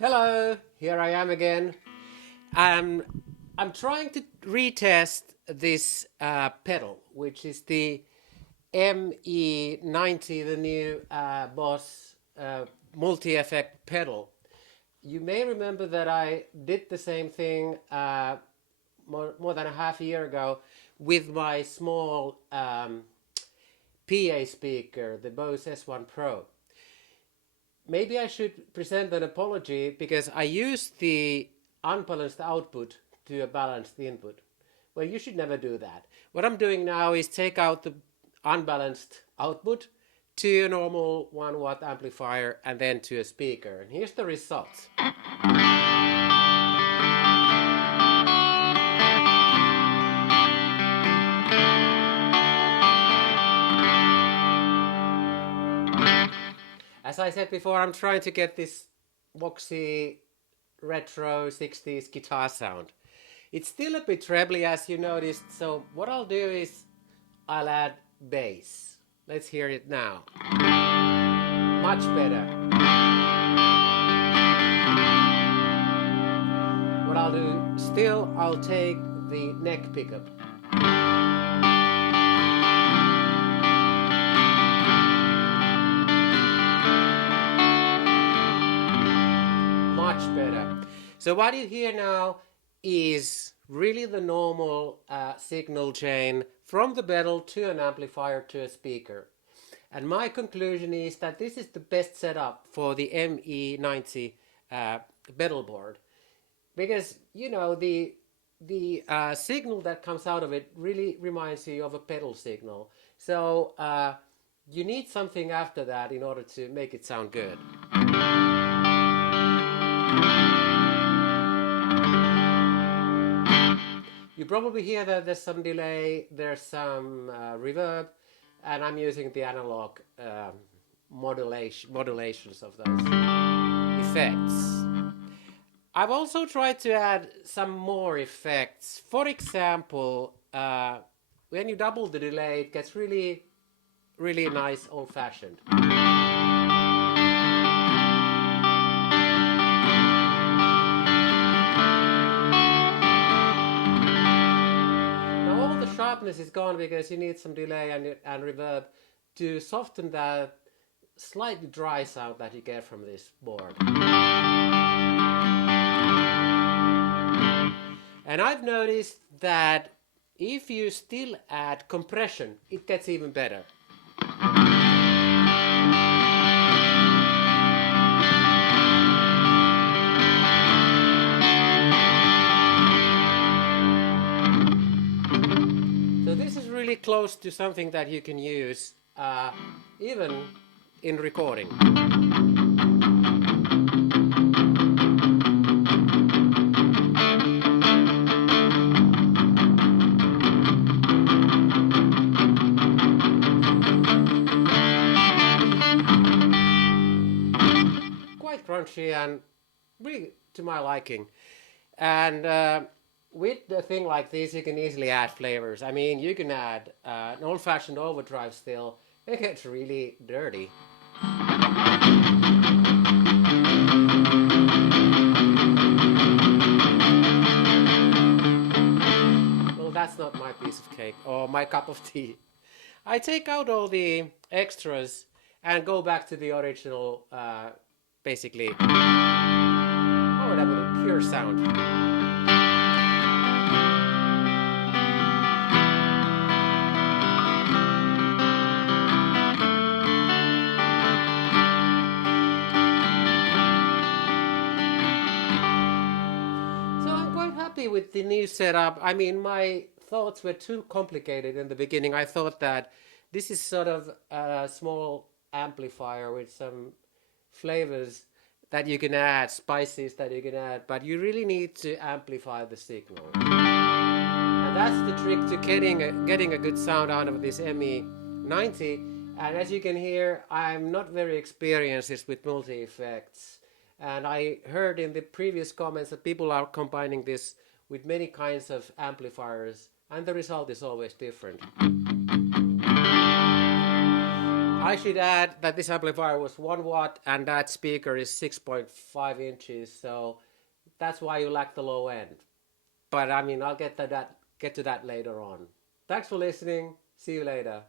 Hello, here I am again. I'm I'm trying to retest this pedal, which is the ME-90, the new Boss multi-effect pedal. You may remember that I did the same thing more than a half year ago with my small PA speaker, the Bose S1 Pro. Maybe I should present an apology because I used the unbalanced output to a balanced input. Well, you should never do that. What I'm doing now is take out the unbalanced output to a normal 1 watt amplifier and then to a speaker. And here's the results. As I said before, I'm trying to get this Voxy retro 60s guitar sound. It's still a bit trebly as you noticed, so what I'll do is I'll add bass. Let's hear it now. Much better. What I'll do, still I'll take the neck pickup. Much better. So what you hear now is really the normal signal chain from the pedal to an amplifier to a speaker. And my conclusion is that this is the best setup for the ME-90 pedal board. Because, you know, the signal that comes out of it really reminds you of a pedal signal. So you need something after that in order to make it sound good. You probably hear that there's some delay, there's some reverb, and I'm using the analog modulations of those effects. I've also tried to add some more effects. For example, when you double the delay, it gets really, really nice old-fashioned. Sharpness is gone because you need some delay and reverb to soften that slightly dry sound that you get from this board. And I've noticed that if you still add compression, it gets even better. So this is really close to something that you can use even in recording. Quite crunchy and really to my liking. And with a thing like this, you can easily add flavors. I mean, you can add an old-fashioned overdrive still. It gets really dirty. Well, that's not my piece of cake or my cup of tea. I take out all the extras and go back to the original, basically, how would I put it, pure sound. With the new setup, I mean, my thoughts were too complicated in the beginning. I thought that this is sort of a small amplifier with some flavors that you can add, spices that you can add, but you really need to amplify the signal. And that's the trick to getting a good sound out of this ME-90. And as you can hear, I'm not very experienced with multi-effects. And I heard in the previous comments that people are combining this with many kinds of amplifiers, and the result is always different. I should add that this amplifier was 1 watt and that speaker is 6.5 inches, so that's why you lack the low end. But I mean, I'll get to that later on. Thanks for listening. See you later.